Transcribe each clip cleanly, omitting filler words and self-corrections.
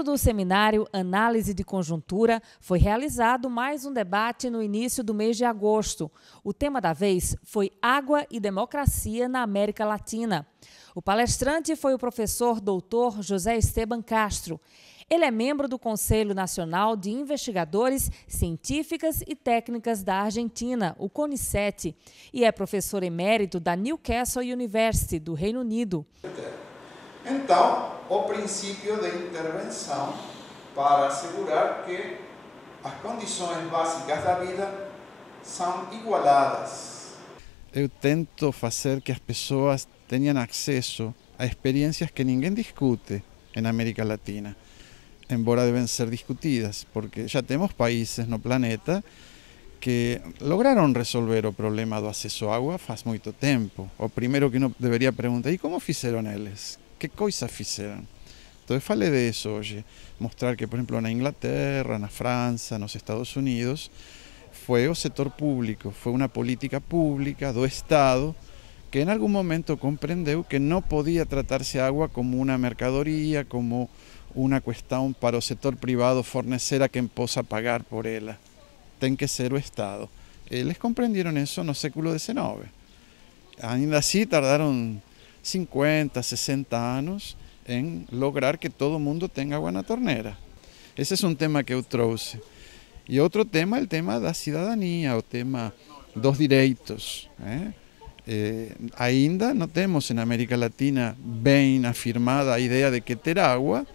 Dentro do seminário Análise de Conjuntura, foi realizado mais um debate no início do mês de agosto. O tema da vez foi Água e Democracia na América Latina. O palestrante foi o professor doutor José Esteban Castro. Ele é membro do Conselho Nacional de Investigadores Científicas e Técnicas da Argentina, o CONICET, e é professor emérito da Newcastle University, do Reino Unido. Então, o princípio de intervenção para assegurar que as condições básicas da vida são igualadas. Eu tento fazer que as pessoas tenham acesso a experiências que ninguém discute na América Latina, embora devem ser discutidas, porque já temos países no planeta que lograram resolver o problema do acesso à água faz muito tempo. O primeiro que não deveria perguntar é como fizeram eles? Que coisas fizeram? Então eu falei disso hoje, mostrar que, por exemplo, na Inglaterra, na França, nos Estados Unidos, foi o setor público, foi uma política pública do Estado que em algum momento compreendeu que não podia tratar-se a água como uma mercadoria, como uma questão para o setor privado fornecer a quem possa pagar por ela. Tem que ser o Estado. Eles compreenderam isso no século XIX. Ainda assim tardaram 50, 60 anos em lograr que todo mundo tenha água na torneira. Esse é um tema que eu trouxe. E outro tema é o tema da cidadania, o tema dos direitos. Ainda não temos na América Latina bem afirmada a ideia de que ter água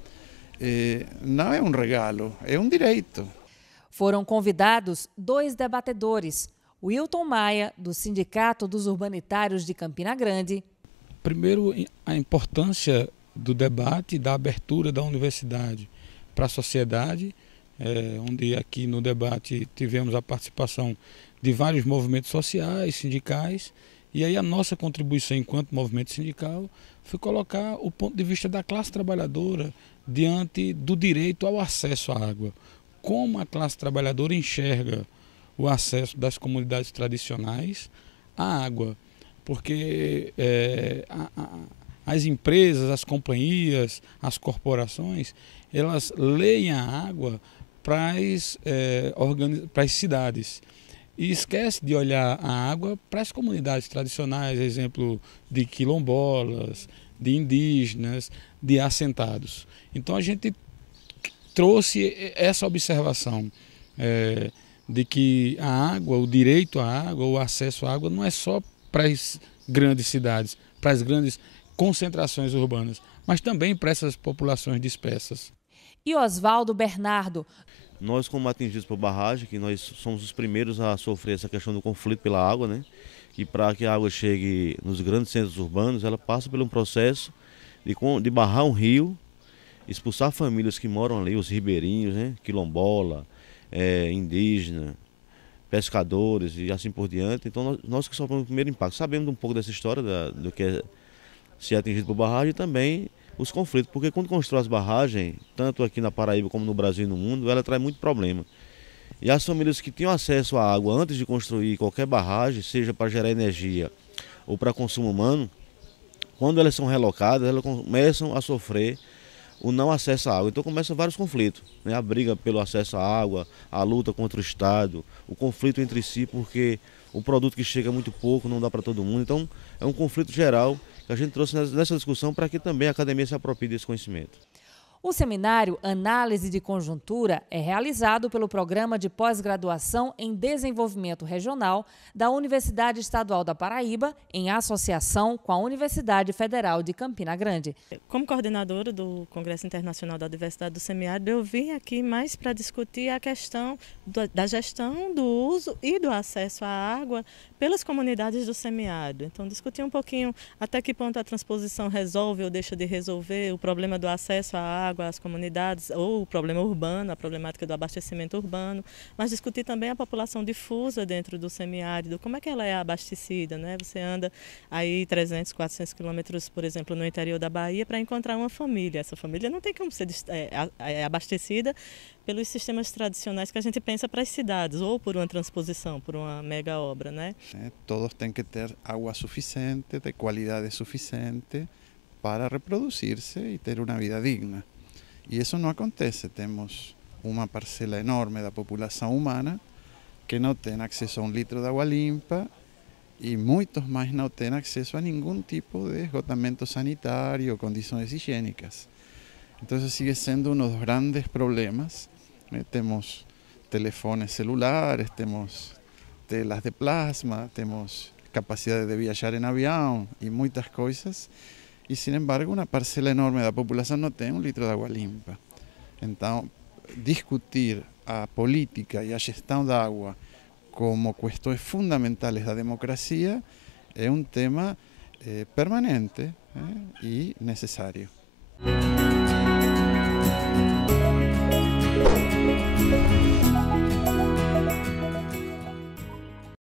não é um regalo, é um direito. Foram convidados 2 debatedores, Wilton Maia, do Sindicato dos Urbanitários de Campina Grande. Primeiro, a importância do debate e da abertura da universidade para a sociedade, onde aqui no debate tivemos a participação de vários movimentos sociais, sindicais, e aí a nossa contribuição enquanto movimento sindical foi colocar o ponto de vista da classe trabalhadora diante do direito ao acesso à água. Como a classe trabalhadora enxerga o acesso das comunidades tradicionais à água. Porque as empresas, as companhias, as corporações, elas leem a água para as cidades e esquece de olhar a água para as comunidades tradicionais, exemplo de quilombolas, de indígenas, de assentados. Então a gente trouxe essa observação de que a água, o direito à água, o acesso à água não é só para as grandes cidades, para as grandes concentrações urbanas, mas também para essas populações dispersas. E Oswaldo Bernardo. Nós, como atingidos por barragem, que nós somos os primeiros a sofrer essa questão do conflito pela água, né? E para que a água chegue nos grandes centros urbanos, ela passa por um processo de barrar um rio, expulsar famílias que moram ali, os ribeirinhos, né? Quilombola, indígena, pescadores e assim por diante. Então nós que sofremos o primeiro impacto, sabemos um pouco dessa história do que é ser atingido por barragem e também os conflitos, porque quando constrói as barragens, tanto aqui na Paraíba como no Brasil e no mundo, ela traz muito problema. E as famílias que tinham acesso à água antes de construir qualquer barragem, seja para gerar energia ou para consumo humano, quando elas são relocadas, elas começam a sofrer o não acesso à água. Então começam vários conflitos, né? A briga pelo acesso à água, a luta contra o Estado, o conflito entre si, porque o produto que chega é muito pouco, não dá para todo mundo. Então é um conflito geral que a gente trouxe nessa discussão para que também a academia se aproprie desse conhecimento. O seminário Análise de Conjuntura é realizado pelo Programa de Pós-Graduação em Desenvolvimento Regional da Universidade Estadual da Paraíba, em associação com a Universidade Federal de Campina Grande. Como coordenadora do Congresso Internacional da Diversidade do Semiárido, eu vim aqui mais para discutir a questão da gestão, do uso e do acesso à água pelas comunidades do semiárido. Então, discutir um pouquinho até que ponto a transposição resolve ou deixa de resolver o problema do acesso à água às comunidades, ou o problema urbano, a problemática do abastecimento urbano, mas discutir também a população difusa dentro do semiárido, como é que ela é abastecida, né? Você anda aí 300, 400 quilômetros, por exemplo, no interior da Bahia para encontrar uma família. Essa família não tem como ser abastecida pelos sistemas tradicionais que a gente pensa para as cidades, ou por uma transposição, por uma mega obra, né? Todos têm que ter água suficiente, de qualidade suficiente, para reproduzir-se e ter uma vida digna. E isso não acontece. Temos uma parcela enorme da população humana que não tem acesso a 1 litro de água limpa e muitos mais não têm acesso a nenhum tipo de esgotamento sanitário ou condições higiênicas. Então, isso sigue sendo um dos grandes problemas. Temos telefones celulares, temos telas de plasma, temos capacidade de viajar em avião e muitas coisas. E, sin embargo, uma parcela enorme da população não tem 1 litro de água limpa. Então, discutir a política e a gestão da água como questões fundamentais da democracia é um tema permanente e necessário.